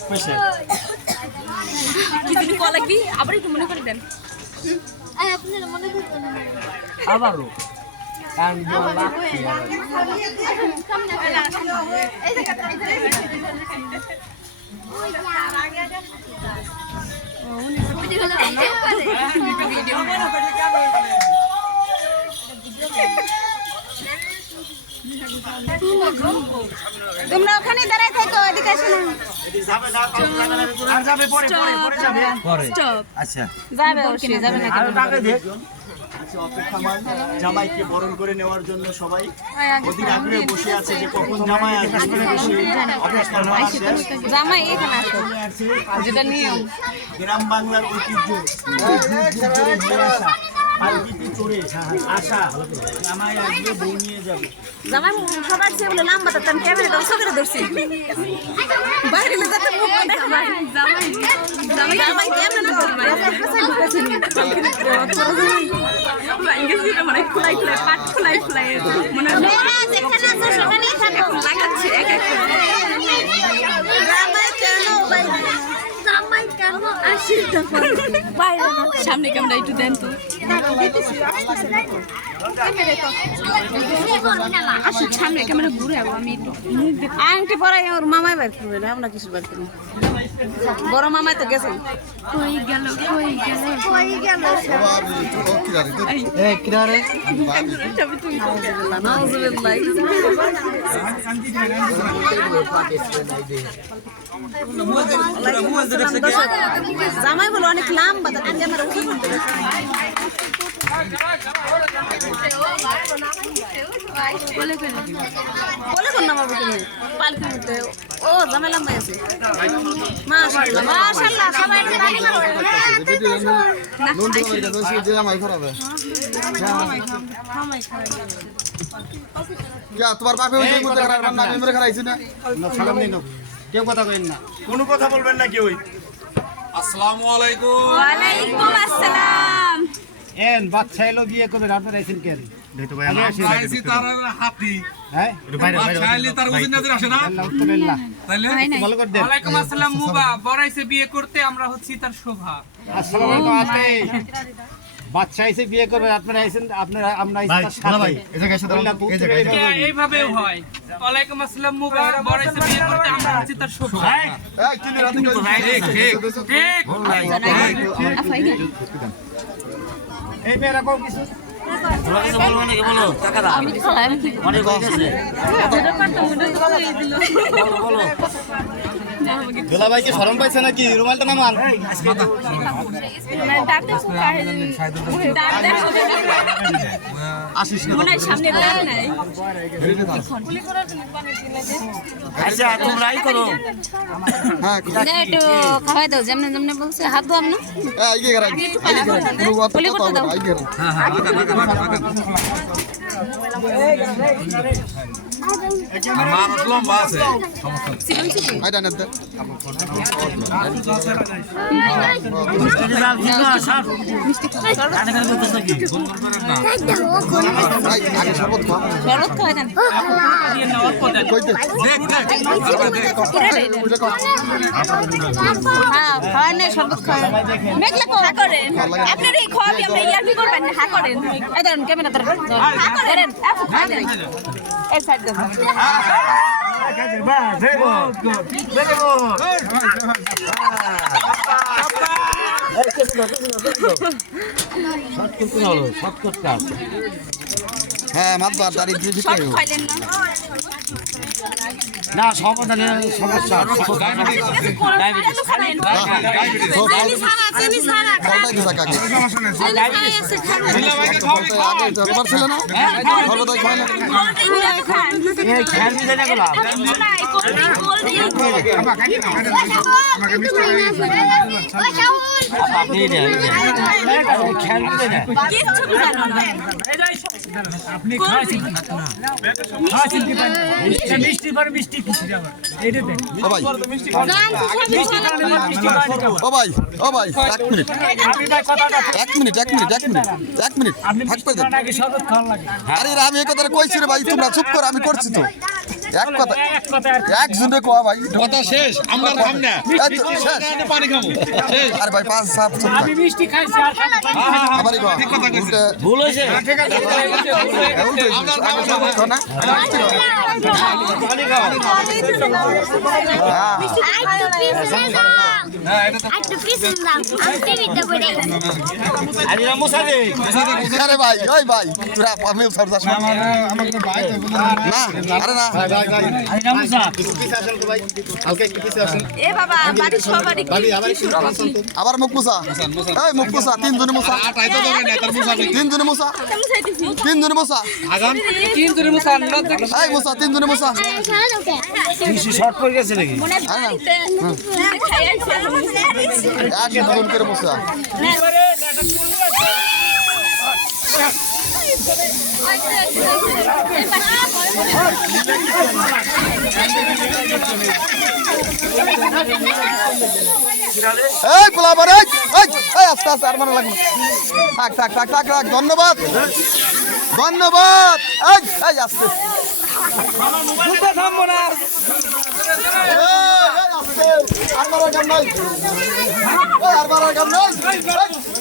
কইছে? কি কল লাগবি? আবার একটু মনে করে দেন। আপনারা মনে করবেন আবারও কান বলা এই জায়গাটা তোমরা ওখানে দাঁড়ায় থাকো এদিকে আসো না আর যাবে পরে পরে পরে যাবে পরে স্টপ আচ্ছা যাবে অবশ্যই যাবে না আর টাকা দে আছে অপেক্ষামান জামাইকে বরণ করে নেওয়ার জন্য সবাই অধীর আগ্রহে বসে আছে যে কখন জামাই আসবে জামাই এখানে আসো যেটা নিয়ম গ্রাম বাংলার ঐতিহ্য পালকিতে চড়ে আসা জামাই আসবে বউ নিয়ে যাবে জামাই সবার চেয়ে বলে লাম্বা তো আমি ক্যামেরা দাও সকেরে ধরছি মানে খোলাই খোলাই পাট খোলাই খোলাই মনে হয় থাকো লাগাচ্ছে এক এক করে জামাই কেন বাইরে জামাই কেন আসিটা বাইরে না সামনে ক্যামেরা একটু দেন তো। আসুন সামনে ক্যামেরা ঘুরে যাব আমি একটু মুখ আংটি পরাই ওর মামাই বাইর করবে আমরা কিছু বাইর করি। বড় মামাই তো গেছে। কই গেল কই গেল কই গেল এ কিরা ছবি তুই নাউজুবিল্লাহ জামাই বলো অনেক লম্বা তো ক্যামেরা উঠে বলে কই নামাবো তুমি পালকি উঠতে ও জামাই লম্বা আছে মাশাআল্লাহ মাশাআল্লাহ সবাই একটু তালি মারো। তোমার বাপে ওই মধ্যে খারাপ না। মেরে খারাইছি না? সালাম দিন কেউ কথা কইন না। কোনো কথা বলবেন না কেউই আসসালামু আলাইকুম। ওয়ালাইকুম আসসালাম। এন বাচ্চা এলো বিয়ে করবে আপনারা আইছেন কেন দেখতো ভাই আমি আসি আইসি তার হাতি হ্যাঁ একটু বাইরে বাইরে চাইলে তার উজিন নাজির আসে না আল্লাহ উত্তর আল্লাহ তাইলে ভালো করে দেন ওয়ালাইকুম আসসালাম মুবা বড়াইছে বিয়ে করতে আমরা হচ্ছি তার শোভা আসসালামু আলাইকুম আজকে বাচ্চা এসে বিয়ে করবে আপনারা আইছেন আপনারা আমরা এসে এইভাবেও হয় ওয়ালাইকুম আসসালাম মুবা বড়াইছে বিয়ে করতে আমরা হচ্ছি তার শোভা এই চিনি ঠিক এই মেয়েরা কও কিছু? আমি খালাই আমি কি দোলা ভাই কি শরম পাইছে নাকি? রুমালটা নামান। আসিস না। মনে সামনে নাই। আচ্ছা তোমরাই করো। হ্যাঁ একটু খাওয়াই দাও যেমনে যেমনে বলছে হাত ধোয়াম না? করতে দাও। হ্যাঁ কো আপনার এই খাওয়াবি আমরা ইয়ারবি করবেন হা করেন। ধরেন হা করেন। আপু এই সাইড। হ্যাঁ মাতবার খাইলেন না না সমাধানের সমস্যা খেয়াল আপনি মিষ্টি? পরে মিষ্টি। ও ভাই মিষ্টি ও ভাই ও ভাই এক মিনিট। এক মিনিট এক মিনিট এক এক আরে আমি এই কথাটা কইছি রে ভাই তোমরা চুপ করো আমি করছি তো। এক কথা এক কথা জনে কোয়া ভাই কথা শেষ আমরা খাম না। পানি খাব। আরে ভাই পাঁচ সাত আমি মিষ্টি খাইছি আর উল্টে ভুল হয়েছে। দাও আমি টিভিতে বলে আরে ভাই ওই ভাই তোরা আমি না আরে না। আবার মুখ মুসা এই মুখ মুসা তিন জনে মুসা তিন জনে মুসা তিন জনে মুসা এই মুসা তিন জনে মুসা শর্ট পড়ে গেছে নাকি? মনে বাড়িতে খাই আইছি এক জন করে মুসা এই পোলাবার এই এই এই আস্তে আস্তে আর মানে লাগবে থাক থাক থাক থাক থাক ধন্যবাদ ধন্যবাদ এই এই আস্তে থামবো না আর মারার কাম নাই এই, আর মারার কাম নাই এই,